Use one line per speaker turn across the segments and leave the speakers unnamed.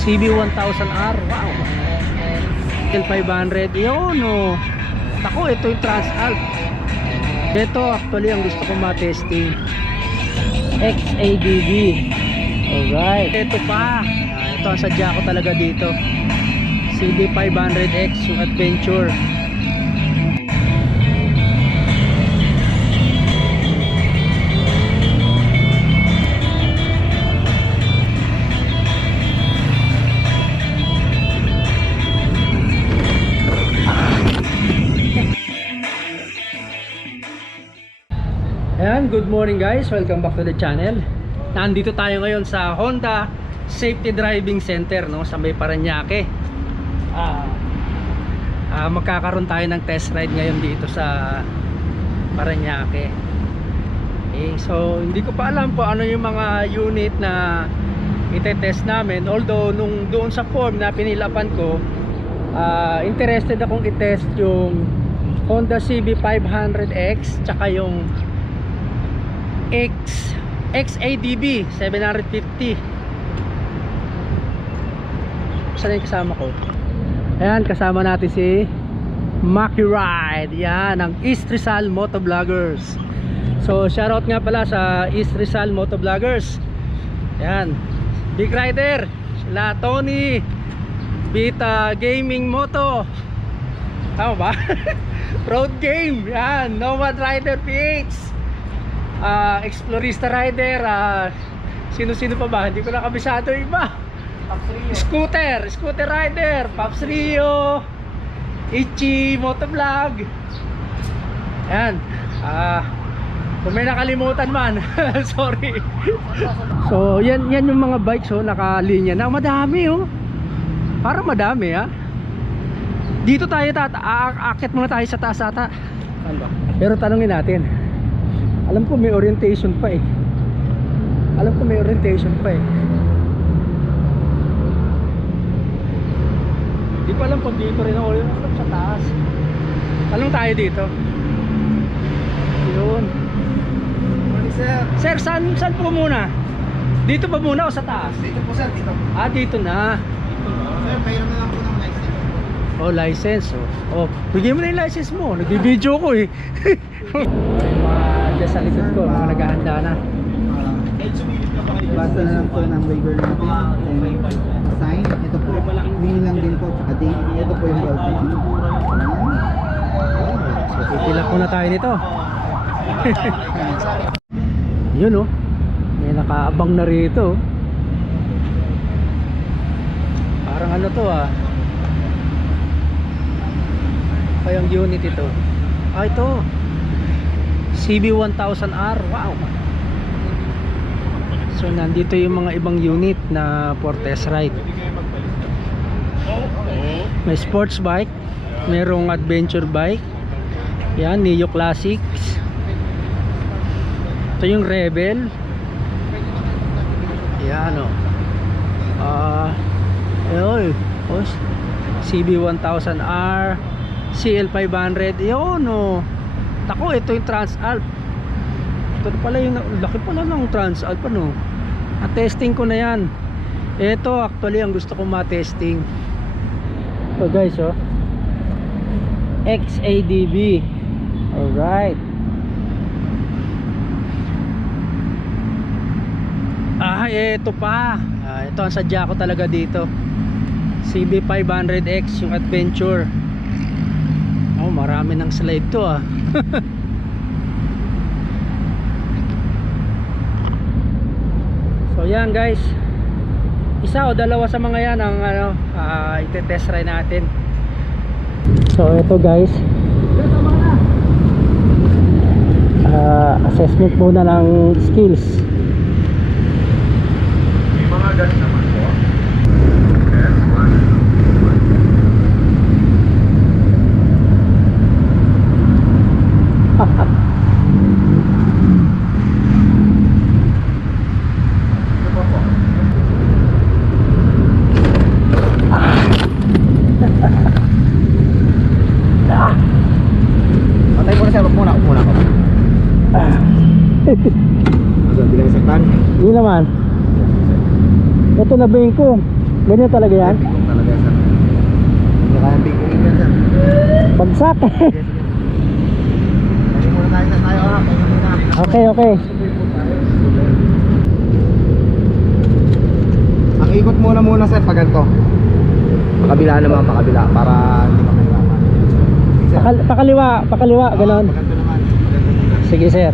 CB1000R. Wow. L500. Yun, oh. Ako, ito yung Transalp. Ito, actually, ang gusto ko ma-testing. XADV. Alright. Ito pa. Ah, ito ang sadya ko talaga dito. CB500X, yung adventure. Good morning guys. Welcome back to the channel. Nandito tayo ngayon sa Honda Safety Driving Center no, sa May Paranaque. Ah, ah, magkakaroon tayo ng test ride ngayon dito sa Paranaque. Okay, so hindi ko pa alam po ano yung mga unit na itetest namin. Although nung doon sa form na pinilapan ko, ah, interested akong itest yung Honda CB500X tsaka yung X XADB 750 saan yung kasama ko? Ayan kasama natin si Maki Ride yan ang East Rizal Motovloggers. So shoutout nga pala sa East Rizal Motovloggers. Yan Big Rider sila Tony Bita Gaming Moto. Tama ba? Road Game yan Nomad Rider PH ah Explorista Rider, ah sino-sino pa ba? Hindi ko na kabisado yung iba. Scooter, Scooter Rider, Pops Rio, Ichi Motovlog. Yan. Ah kung may nakalimutan man, sorry. so, yan yan yung mga bikes oh, nakalinya na. Madami oh. Parang madami ah. Dito tayo tata, aakit muna tayo sa taas ata. Pero tanungin natin. Alam ko may orientation pa eh. Alam ko may orientation pa eh. Di ko alam kung dito rin ako. Alam sa taas. Anong tayo dito? Yun.
Morning sir.
Sir, saan, saan po muna? Dito ba muna o sa taas?
Dito po sir, dito.
Ah, dito na.
Sir, mayroon na lang po ng license.
Oh, license. Oh, oh bigyan mo na yung license mo. Nagbibideo ko eh. Dyan sa likod ko, mga naghahanda na.
Basta na lang po ng waiver natin. And sign. Ito po, wing lang din po. Tsaka date. Ito po yung ballpen.
So, pipila ko na tayo nito. Yun oh. May nakaabang na rito. Parang ano to ah. Kayang unit ito. Ah ito. CB1000R. Wow. So nandito yung mga ibang unit na for test ride. May sports bike, merong adventure bike. Yan, Neo Classics. Ito yung Rebel. Yan oh. Ah, uh, oh, CB1000R, CL500. Yun oh. Tako, ito yung Transalp. Ito pala yung laki pala ng Transalp ano. At testing ko na yan. Ito actually ang gusto kong ma-testing. Ito guys oh. XADB. Alright. Ah, ito pa. Ah, ito ang sadya ko talaga dito. CB500X yung adventure. Marami ng slide to ah. so yan guys. Isa o dalawa sa mga yan ang ano, ah, ite-test ride natin. So ito guys. Ah, assessment muna ng skills.
May mga gas po. Patay muna sir, wag muna, wag muna ako. So, hindi lang saktan.
Yun naman. Ito na bing ko. Ganyan talaga yan?
Kung talaga sir. Hindi kaya yan sir.
Bagsak.
Muna.
okay, okay.
Ang ikot muna muna sir pag ganito. Pakabila naman, pakabila para hindi
Pakal pakaliwa, pakaliwa,
ganito muna.
Sige, sir.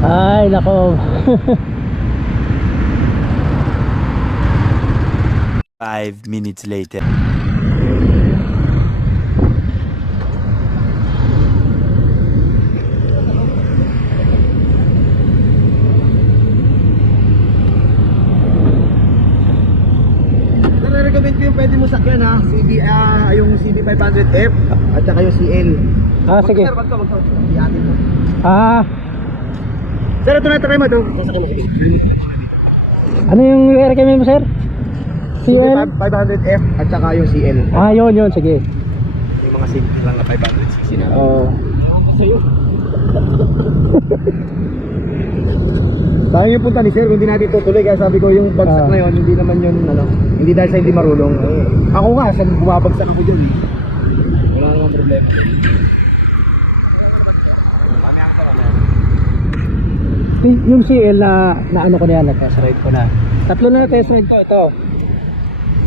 Ay, nako.
Five minutes later.
Pwede mo sakyan ha. CB, ah, yung CB500F at saka yung CL.
Ah, sige.
Wag ka, wag ka. Mo.
Ah,
Sir, ito na, try mo ito. Mo.
ano yung i-recommend mo, sir? CL?
CB500F at saka yung CL.
Ah, yun, yun. Sige.
Yung mga simple lang na 500cc na.
Oh.
Sayang yung punta ni Sir, hindi natin tutuloy kaya sabi ko yung bagsak
Ah.
na yun, hindi naman yun ano, hindi dahil sa hindi marunong. Ako nga, sa bumabagsak ako dyan. eh. Wala namang problema.
Yung CL na, na ano ko na yan, na-test ride ko na. Tatlo na na-test ride ko. Ito.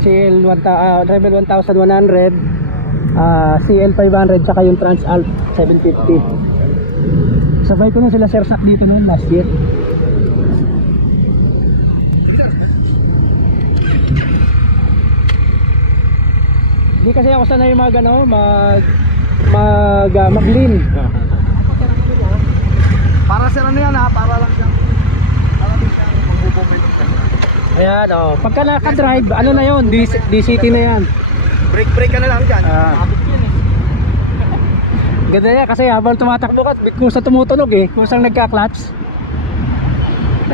CL 1, ah, Rebel 1100, ah, CL 500, tsaka yung Transalp 750. Sabay ko na sila Sir Sak dito noon last year. Hindi kasi ako sanay mag ano, mag mag uh, mag-lean.
Para sir ano yan ha, para lang siyang, para din siyang magbubomento siya.
Ayan, oh. Pagka naka-drive, ano na yon DC, DCT na yan.
Break break ka na lang dyan.
Ah.
Yun eh.
Ganda yan, kasi habang tumatakbo ka, kung sa tumutunog eh, kung saan nagka-clutch.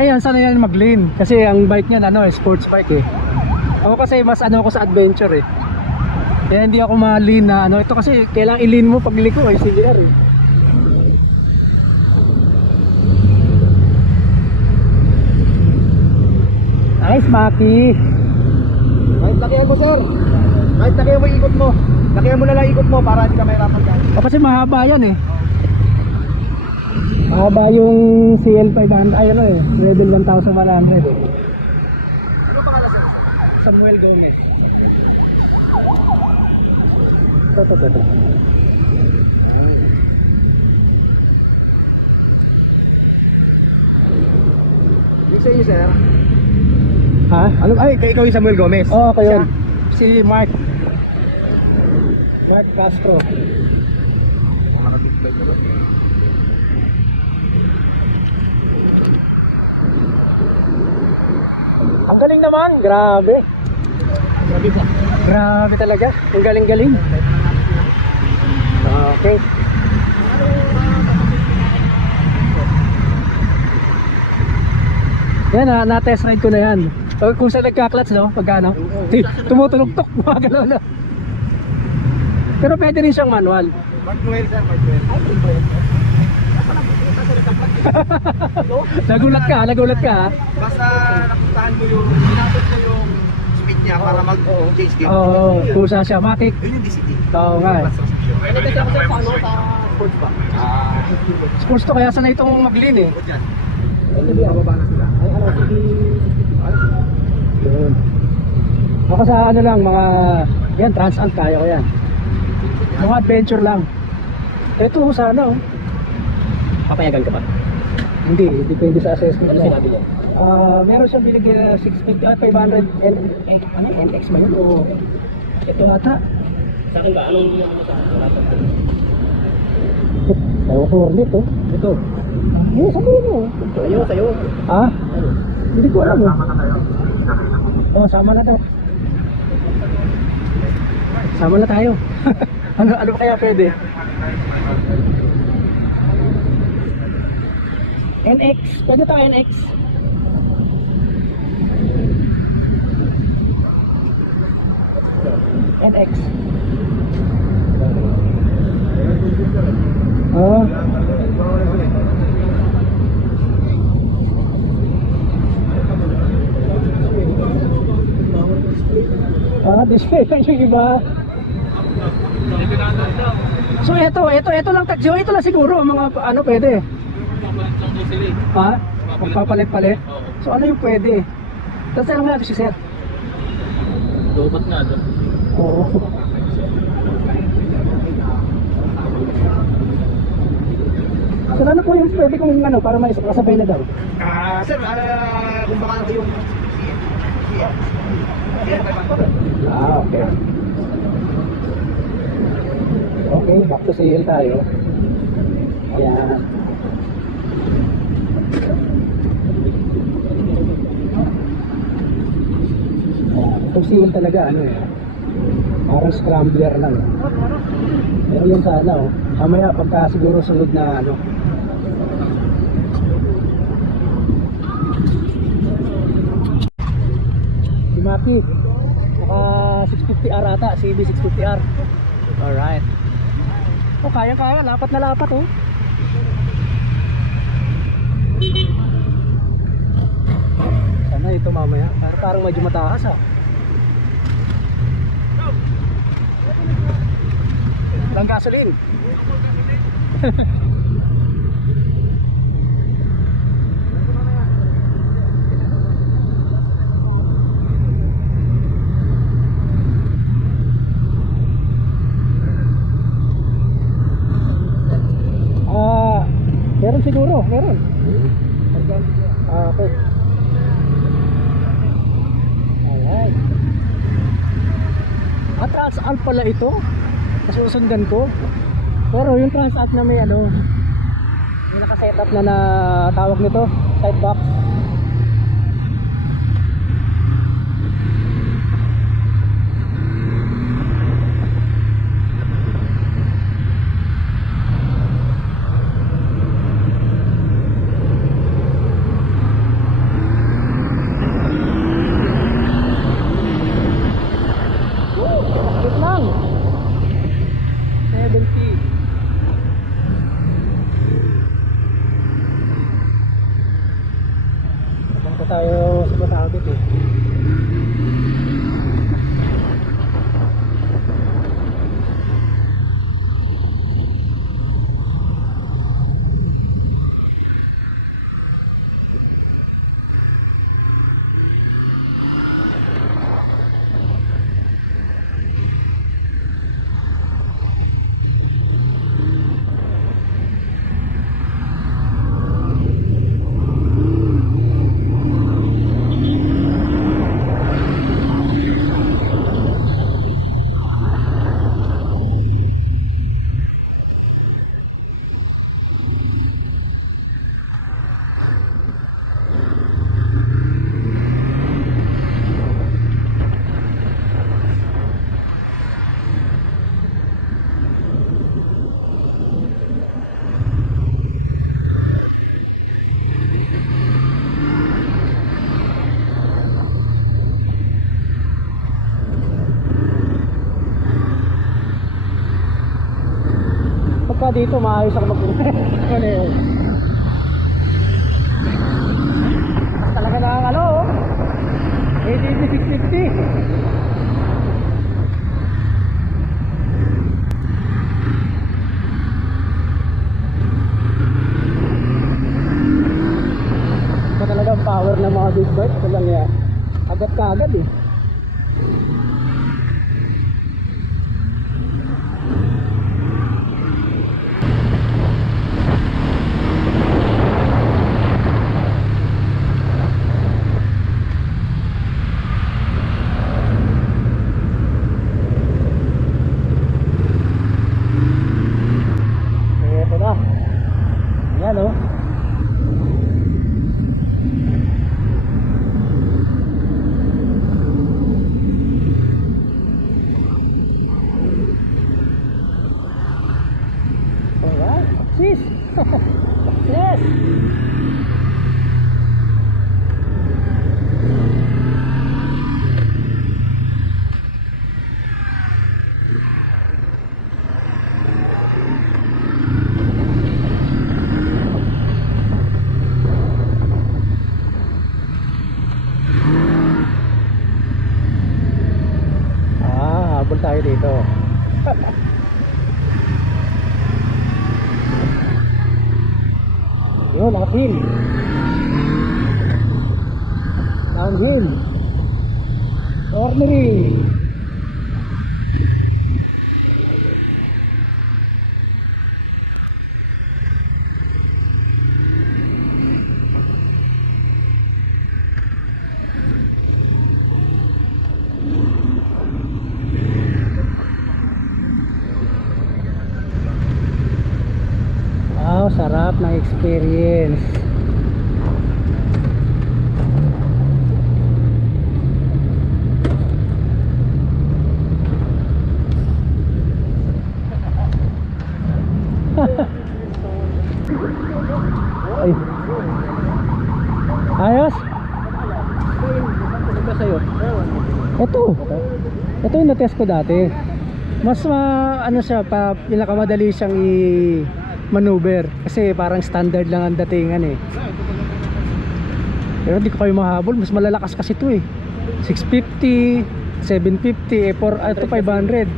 Ayan, sana yan mag-lean. Kasi ang bike niyan, ano, eh, sports bike eh. Ako kasi mas ano ako sa adventure eh. Kaya hindi ako ma-lean na ano. Ito kasi kailangan i-lean mo pag liko eh, CBR eh. Nice, Maki.
Kahit lakihan mo sir. Kahit lakihan mo ikot mo. Lakihan mo na lang ikot mo para hindi ka mahirapan dyan.
O kasi mahaba yan eh. Mahaba yung CL500, ay ano eh, level 1100 eh.
Ano pangalan sir?
Samuel Gomez. Ito, ito, ito.
Yung sa sir.
Ha?
Ano, ay, kay ikaw yung Samuel Gomez.
Oo, oh, kayo. Si Mark. Mark Castro. Ang galing naman, grabe.
Grabe po.
Grabe talaga. Ang galing-galing. Okay. Yan na, na-test ride ko na yan. O, Kung saan nagka-clutch, no? Pag ano? Tumutulog-tok, mga galaw na. Pero pwede rin siyang manual.
Mark Noel sir, Mark Noel.
Nagulat ka, nagulat ka.
Basta napuntahan mo yung, inabot mo yung speed niya para mag-change gear.
Oo, kusa siya. Matik.
Yun yung DCT.
Oo nga eh.
Ano kasi ako sa ano, sa sports ba? Ah,
Sports to, kaya sanay itong mag-lean eh.
o dyan. Hindi, bababa na sila. Ay, ano.
Yun. Ako sa ano lang, mga, yan, Transalp kaya ko yan. Mga adventure lang. Ito sa ano,
Papayagan ka ba?
hindi, depende sa assessment.
Ano
mo.
sinabi niya?
Ah, meron siyang binigyan na 650 at 500 N, N, ano, NX ba yun? O, ito ata.
Sa akin ba? Anong sa akin? Wala pa.
Ewan ko ulit oh.
Ito.
Eh, sabihin mo.
Sa'yo, sa'yo.
Ha? Hindi ko alam eh. Oh, sama na tayo. Sama na tayo. ano ano kaya pwede? NX. Pwede tayo NX. NX. Oh. Naka-display lang yung iba. So ito, ito, ito lang taxi. Ito lang siguro mga ano pwede. Ha? Magpapalit-palit. So ano yung pwede? Tapos tanong natin si Sir.
Lupat nga doon.
Oo. Sir, ano po yung pwede kong ano para may kasabay na daw?
Ah, sir, ah, kung baka kayo
Ah, okay. Okay, back to CL tayo. Ayan. Itong CL talaga, ano eh. Parang scrambler lang. Pero yun sana, oh. Mamaya, pagka siguro sunod na, ano, Maki. Naka 650R ata, CB 650R. Alright. Oh, kaya-kaya, lapat na lapat oh. Sana ito mamaya. Pero parang medyo mataas ah. Lang gasoline. Ah, meron siguro, meron. Ah, okay. Alright. Ah, Transalp pala ito. Nasusundan ko. Pero yung Transalp na may ano, may naka-setup na na tawag nito, side box. Wait lang. 70. Saan ko tayo sa Batavit eh. Pagka dito, maayos ako mag Ano yun? Talaga na ang ano, oh. ADB 650. Ito talaga ang power ng mga big bike. Ito lang yan. Agad ka agad eh. habol tayo dito. Yun uphill downhill ordinary experience. Ay. Ayos? Ito. Ito yung na-test ko dati. Mas ma, ano siya, pa, pinakamadali siyang i-maneuver. Kasi parang standard lang ang datingan eh. Pero di ko kayo mahabol. Mas malalakas kasi ito eh. 650, 750, eh, for, ah, ito 500.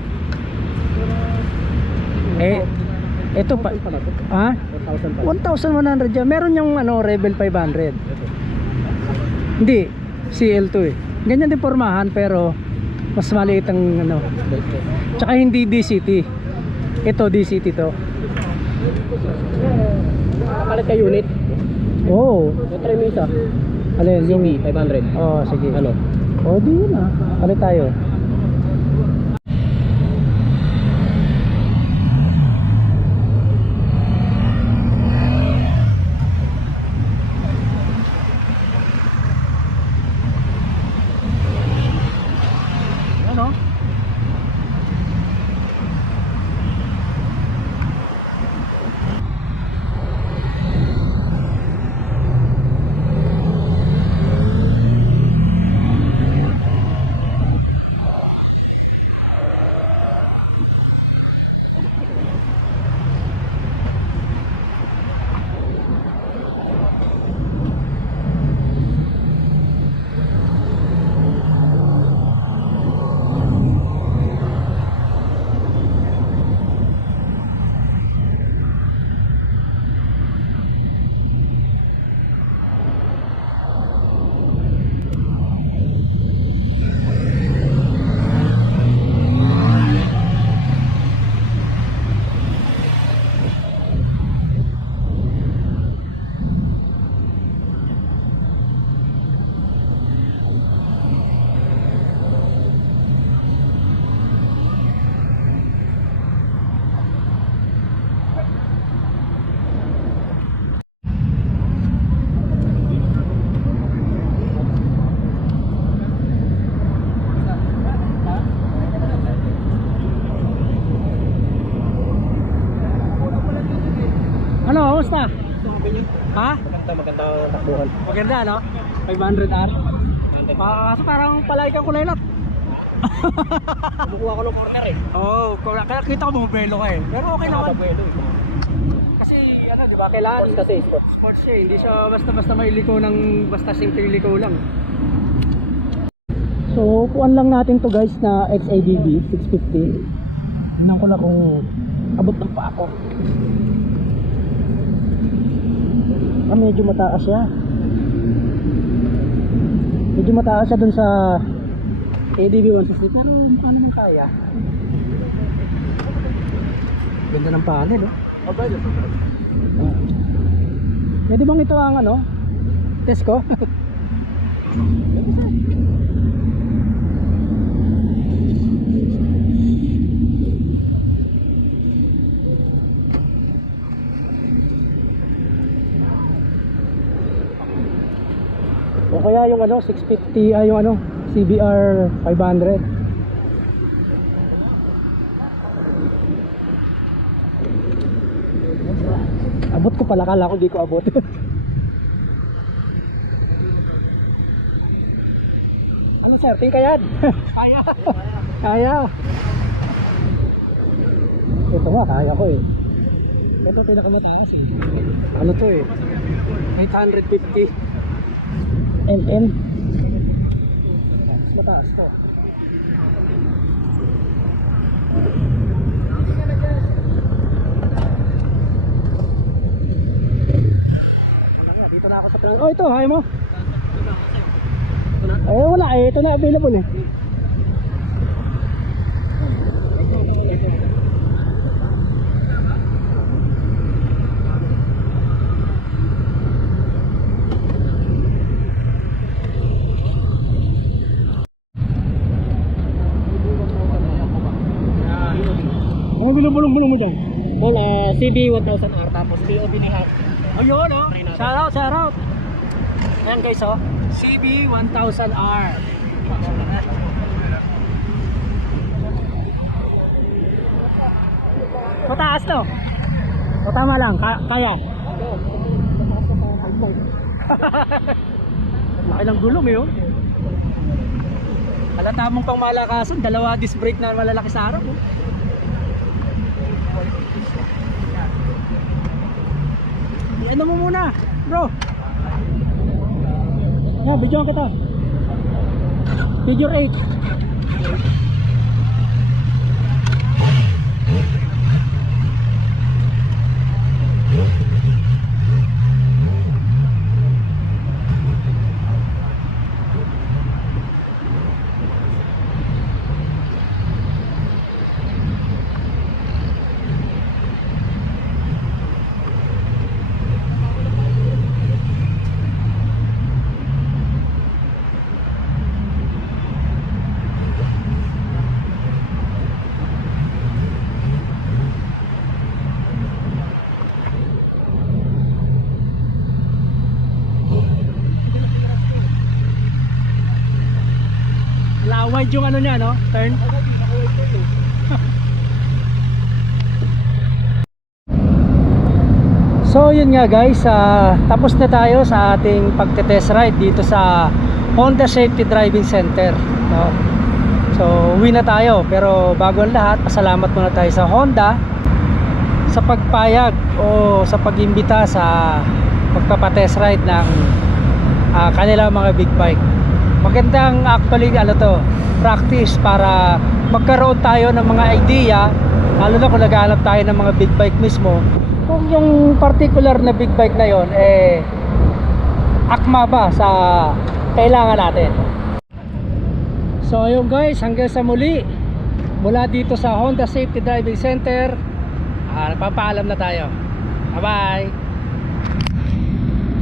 Eh, ito pa, ha?
4,000 pa.
1,100 yan. Meron yung ano, Rebel 500. Hindi, CL2 eh. Ganyan din pormahan pero mas maliit ang ano. Tsaka hindi DCT. Ito DCT to.
Nakapalit ka unit.
Oh,
Try mo isa.
alin yung
CB 500.
Oh, sige.
Ano?
Oh, di yun ah. Palit tayo. Ano? Ano, kamusta? Ha?
Maganda, maganda takbuhan.
Maganda, no? 500R? Ah, kaso parang palagi kang kulaylat.
Kumukuha ko ng corner eh.
Oo, oh, kaya kita ko bumubelo ka eh. Pero okay naman.
Eh.
Kasi ano, di ba? Kailangan
Sports kasi, sports.
sports siya eh. Hindi siya basta-basta mailiko ng basta simple liko lang. So, kuan lang natin to guys na XADV 650. Tingnan ko lang kung abot ng pa ako. Ah, medyo mataas siya. Medyo mataas siya dun sa ADV 160 pero paano mo kaya? Ganda ng panel oh.
Mabay yun.
Ah. Pwede bang ito ang ano? Test ko? O kaya yung ano 650 ay yung ano CBR 500 Abot ko pala, kala ko di ko abot. ano sir, tingin kayad? Kaya. kaya. Ito nga, kaya ko eh. Ito pinakamataas. Ano to eh? 850 mm. Mataas to. Kakasap lang. Oh, ito, hay mo. Eh, wala eh. Ito na available eh. Ano binubulong-bulong mo dyan?
Paul, ah, CB 1000R tapos POV ni Hack.
Ayun oh. Shout out, shout out. Ayan guys oh. CB 1000R. Mataas to. O tama lang, ka- kaya. Laki ng gulong eh oh. Halata mong pang malakasan, dalawa disc brake na malalaki sa harap oh. Ano mo muna, bro? Yan, videoan kita. Figure 8. Wide yung ano niya, no? Turn. So yun nga guys, ah, tapos na tayo sa ating pagte-test ride dito sa Honda Safety Driving Center. No? So uwi na tayo pero bago ang lahat, pasalamat muna tayo sa Honda sa pagpayag o sa pagimbita sa pagpapatest ride ng ah, kanilang mga big bike. Magandang actually ano to, practice para magkaroon tayo ng mga idea lalo na kung naghahanap tayo ng mga big bike mismo. Kung yung particular na big bike na yon eh akma ba sa kailangan natin? So yun guys hanggang sa muli. Mula dito sa Honda Safety Driving Center ah, nagpapaalam na tayo. Bye bye